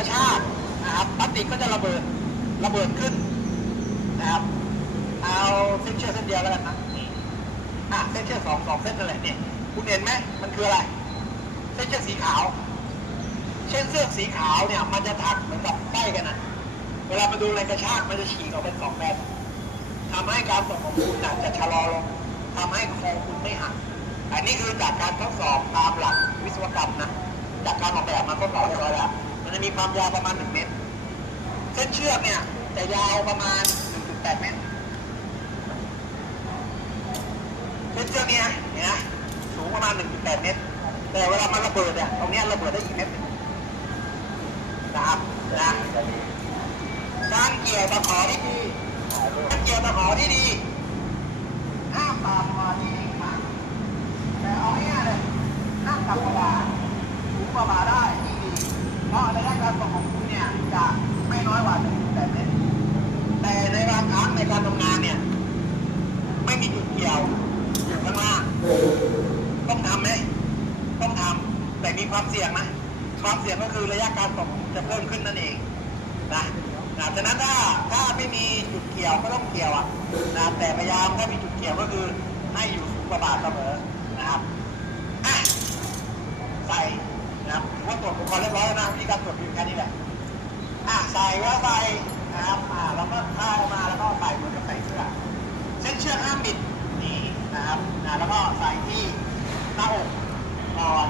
ระชากนะครับพลาสติกก็จะระเบิดระเบิดขึ้นนะครับเอาเส้นเชือกเส้นเดียวแล้วกันนะนี่อะเส้นเชือกสองสองเส้นนั่นแหละนี่คุณเห็นไหมมันคืออะไร เส้นเชือกสีขาว เช่นเสื้อสีขาวเนี่ยมันจะถักเหมือนกับใกล้กันนะเวลามาดูแรงกระชากมันจะฉีกออกเป็นสองแบบทำให้การส่งของคุณน่ะจะชะลอลงทำให้คอคุณไม่หักอันนี้คือจากการทดสอบตามหลักวิศวกรรมนะจากการออกแบบมาทดสอบเรียบร้อยแล้ว มันจะมีความยาวประมาณ 1 เมตร เส้นเชือกเนี่ยจะยาวประมาณ 1.8 เมตร เส้นเชือกเนี่ยเนี่ยนะสูงประมาณ 1.8 เมตร แต่เวลามันระเบิดเนี่ยตรงเนี้ยระเบิดได้อีกเมตรหนึ่งนะครับนะการเกี่ยวตะขอที่ดีการเกี่ยวตะขอที่ดีห้ามตามมาที่นิ่งมากแต่เอาง่ายๆเลยห้ามต่ำกว่าบาสูงกว่าบาได้ยิ่งดี เพราะระยะการส่งของคุณเนี่ยจะไม่น้อยกว่า1.8เมตร แต่ในบางครั้งในการทำงานเนี่ย ไม่มีจุดเกี่ยวอยู่ข้างล่าง ต้องทำไหมต้องทำแต่มี ความเสี่ยงนะ ความเสี่ยงก็คือระยะการส่งจะเพิ่มขึ้นนั่นเองนะนะฉะนั้นถ้าถ้าไม่มีจุดเกี่ยวก็ต้องเกี่ยวอะนะแต่พยายามถ้ามีจุดเกี่ยวก็คือให้อยู่สูงกว่าบาทเสมอนะครับอะใส่นะครับถือว่าตรวจอุปกรณ์เรียบร้อยแล้วนะวิธีการตรวจอยู่แค่นี้แหละอะใส่แล้วใส่นะครับอ่าแล้วก็ข้ามาแล้วก็ใส่เหมือนกับใส่เสื้อเส้นเชือกห้ามบิดนี่นะครับนะแล้วก็ใส่ที่หน้าอกก่อน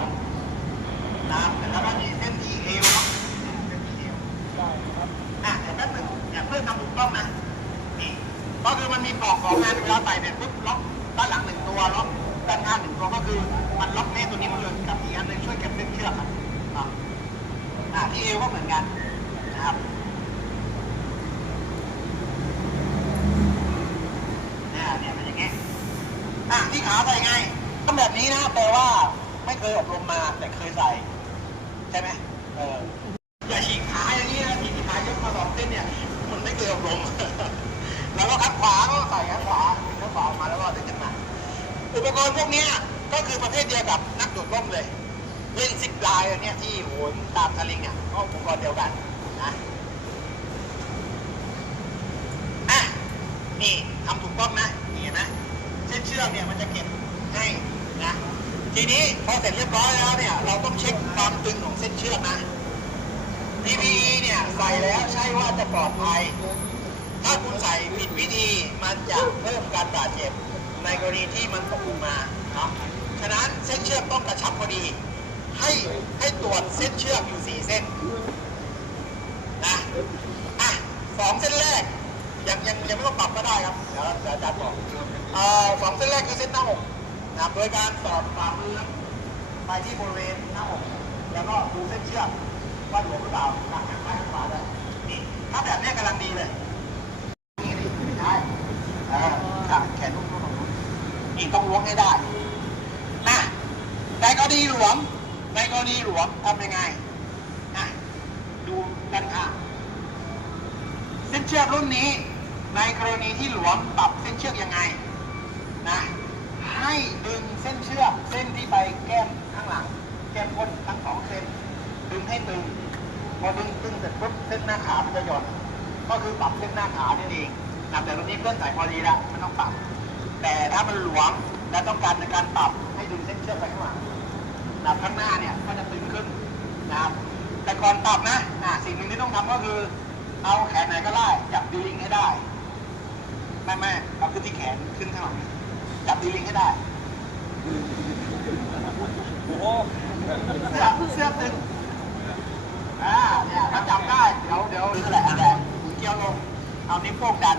นะครับแล้วก็มีเส้นที่เอวเนาะเส้นที่เอวอะเดี๋ยวแป๊บหนึงอย่าเพิ่งทำถูกต้องนะนี่ก็คือมันมีปลอกสองงาน เวลาใส่เนี่ยปุ๊บล็อกด้านหลังหนึ่งตัวล็อกด้านข้างหนึ่งตัวก็คือ มันล็อกเมสตัวนี้มันเลยกับอีกอันหนึงช่วยเก็บเส้นเชือกครับอะอะที่เอวก็เหมือนกันนะครับเนี่ยเนี่ยเป็นอย่างงี้อะที่ขาใส่ไงต้องแบบนี้นะแปลว่าไม่เคยอบรมมาแต่เคยใส่ ใช่ไหมเออ รพวกนี้ก็คือประเภทเดียวกับนักโดดร่มเลยเล่นซิปลน์อันนี้ที่โหนตามสลิงอะก็อุปกรณ์เดียวกันนะอะนี่ทำถูกต้องนะนี่เห็นไหมเส้นเชือกเนี่ยมันจะเก็บให้นะทีนี้พอเสร็จเรียบร้อยแล้วเนี่ยเราต้องเช็คความตึงของเส้นเชือกนะ PPE เนี่ยใส่แล้วใช่ว่าจะปลอดภัย ถ้าคุณใส่ผิดวิธีมันจะเพิ่มการบาดเจ็บ ในกรณีที่มันตกลงมาเนาะฉะนั้นเส้นเชือกต้องกระชับพอดี ให้ให้ตรวจเส้นเชือกอยู่สี่เส้นนะอะสองเส้นแรกยังยังยังไม่ต้องปรับก็ได้ครับเดี๋ยวเดี๋ยวอาจารย์บอกเอ่อสองเส้นแรกคือเส้นหน้าอกนะโดยการสอดฝ่ามือไปที่บริเวณหน้าอกแล้วก็ดูเส้นเชือกว่าหลวมหรือเปล่าหนักข้างซ้ายข้างขวาได้นี่ถ้าแบบนี้กำลังดีเลยนี่ดิไม่ใช่เออขาแขนนุ่มๆของคุณ อีกต้องล้วงให้ได้นะในกรณีหลวม ในกรณีหลวมทำยังไงนะดูด้านข้างเส้นเชือกรุ่นนี้ ในกรณีที่หลวมปรับเส้นเชือกยังไงนะให้ดึงเส้นเชือกเส้นที่ไปแก้มข้างหลัง แก้มก้นทั้งสองเส้น ดึงให้ตึงพอดึงตึงเสร็จปุ๊บเส้นหน้าขามันจะหย่อนก็คือปรับเส้นหน้าขานี่เองนะแต่ตรงนี้เพื่อนใส่พอดีแล้วไม่ต้องปรับ แต่ถ้ามันหลวมและต้องการในการปรับให้ดึงเส้นเชือกไปข้างหลังนะข้างหน้าเนี่ยก็จะตึงขึ้นนะครับแต่ก่อนปรับนะนะสิ่งหนึ่งที่ต้องทำก็คือ เอาแขนไหนก็ได้จับดีลิงให้ได้ไม่ไม่เอาขึ้นที่แขนขึ้นข้างหลังจับดีลิงให้ได้โอ้เสื้อเสื้อตึงอ่าเนี่ยถ้าจับได้เดี๋ยวเดี๋ยวนั่นแหละแหละหมุนเกลียวลงเอานิ้วโป้งดัน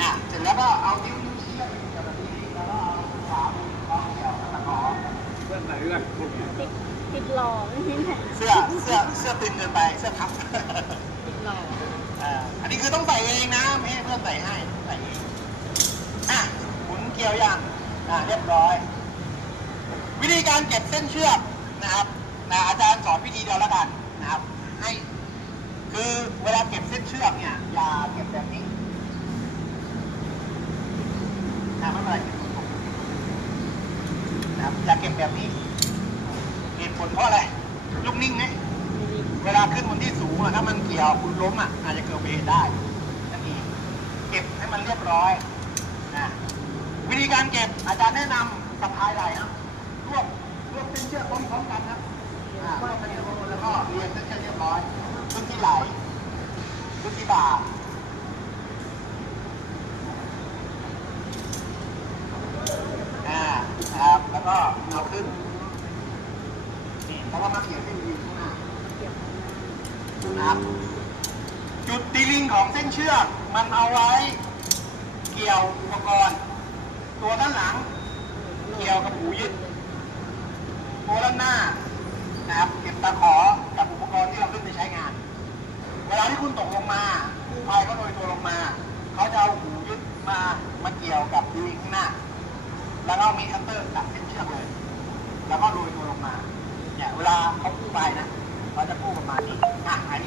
น่ะเสร็จแล้วก็เอานิ้วนิ้วชี้กับแบบนี้แล้วก็เอาขวามือคล้องเกี่ยวกับตะขอเรื่องไหนเรื่องติดติดหล่อเสื้อเสื้อเสื้อตึงเกินไปเสื้อทับติดหล่ออ่าอันนี้คือต้องใส่เองนะไม่ให้เพื่อนใส่ให้ใส่เองอะหมุนเกลียวยังอะเรียบร้อย วิธีการเก็บเส้นเชือกนะครับนะอาจารย์สอนวิธีเดียวแล้วกันนะครับ ให้ คือเวลาเก็บเส้นเชือกเนี่ยอย่าเก็บแบบนี้ นะไม่เป็นไรเก็บตรงนะครับอย่าเก็บแบบนี้เหตุผลเพราะอะไรลูกนิ่งไหมเวลาขึ้นบนที่สูงอะถ้ามันเกี่ยวคุณล้มอะอาจจะเกิดอุบัติเหตุได้นั่นเองเก็บให้มันเรียบร้อยนะวิธีการเก็บอาจารย์แนะนำสะพายไหล่นะรวบรวบเส้นเชือกพร้อมๆกันนะรวบเส้นเชือกแล้วก็เรียงเส้นเชือกเรียบร้อยขึ้นที่ไหล่ขึ้นที่บ่านะครับ แล้ว ก็เอาขึ้นนี่แล้วก็มาเขียนให้ดีข้างหน้านะครับ จุดตีลิงของเส้นเชือกมันเอาไว้เกี่ยวอุปกรณ์ ตัวด้านหลัง เกี่ยวกับหูยึดตัวด้านหน้านะครับเก็บตะขอกับอุปกรณ์ที่เราขึ้นไปใช้งาน เวลาที่คุณตกลงมากู้ภัยก็โดยตัวลงมา เขาจะเอาหูยึดมา มาเกี่ยวกับตีลิงข้างหน้า แล้วก็มีคัตเตอร์ตัดเป็นเชือกเลย แล้วก็โรยตัวลงมา เนี่ยเวลาเขากู้ไปนะเขาจะกู้ประมาณนี้อะอันนี้